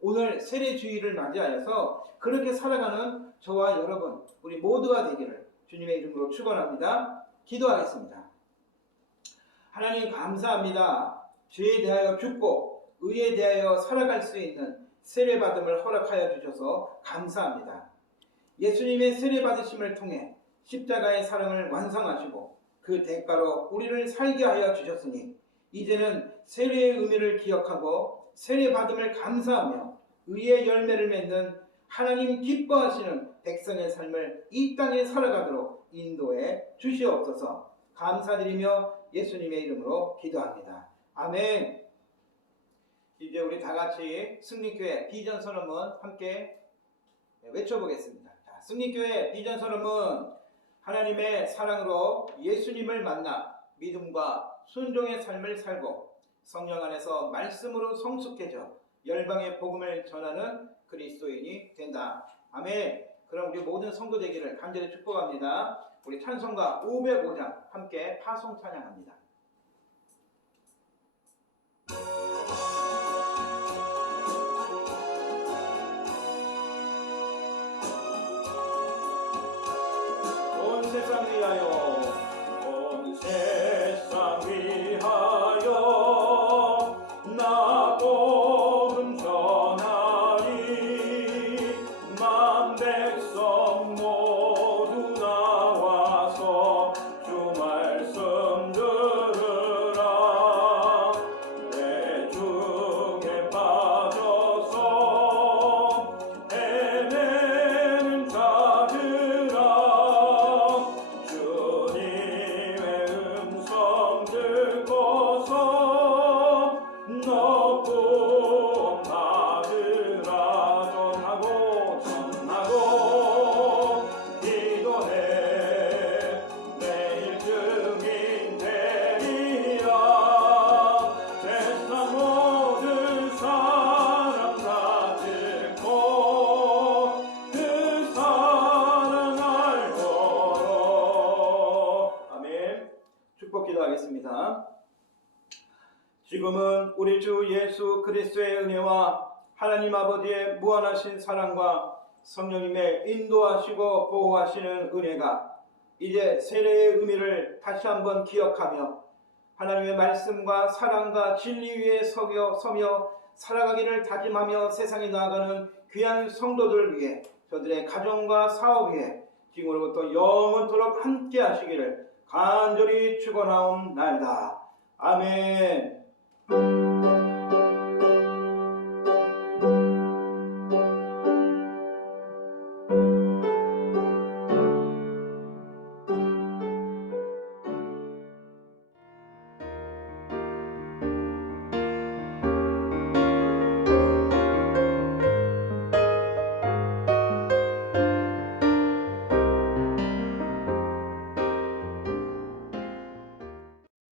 오늘 세례주의를 맞이하여서 그렇게 살아가는 저와 여러분 우리 모두가 되기를 주님의 이름으로 축원합니다. 기도하겠습니다. 하나님 감사합니다. 죄에 대하여 죽고 의에 대하여 살아갈 수 있는 세례받음을 허락하여 주셔서 감사합니다. 예수님의 세례받으심을 통해 십자가의 사랑을 완성하시고 그 대가로 우리를 살게 하여 주셨으니 이제는 세례의 의미를 기억하고 세례받음을 감사하며 의의 열매를 맺는 하나님 기뻐하시는 백성의 삶을 이 땅에 살아가도록 인도해 주시옵소서. 감사드리며 예수님의 이름으로 기도합니다. 아멘. 이제 우리 다 같이 승리교회 비전 선언문 함께 외쳐보겠습니다. 자, 승리교회 비전 선언문. 하나님의 사랑으로 예수님을 만나 믿음과 순종의 삶을 살고 성령 안에서 말씀으로 성숙해져 열방의 복음을 전하는 그리스도인이 된다. 아멘. 그럼 우리 모든 성도 되기를 간절히 축복합니다. 우리 찬송가 505장 함께 파송 찬양합니다. 온 세상 위하여 온 세상 위하여 나 복음 전하리 만 백성 모두 나와서 주 말씀 들으라 내 중에 빠져서 헤매는 자들아 주님의 음성 듣고서 너뿐 받으라 전하고 기도해 매일 증인 되리라 세상 모든 사람 다 듣고 그 사랑 알도록. 아멘. 축복 기도하겠습니다. 지금은 우리 주 예수 그리스도의 은혜와 하나님 아버지의 무한하신 사랑과 성령님의 인도하시고 보호하시는 은혜가 이제 세례의 의미를 다시 한번 기억하며 하나님의 말씀과 사랑과 진리 위에 서며 살아가기를 다짐하며 세상에 나아가는 귀한 성도들 위해 저들의 가정과 사업 위에 지금으로부터 영원토록 함께 하시기를 간절히 축원하옵나이다. 아멘.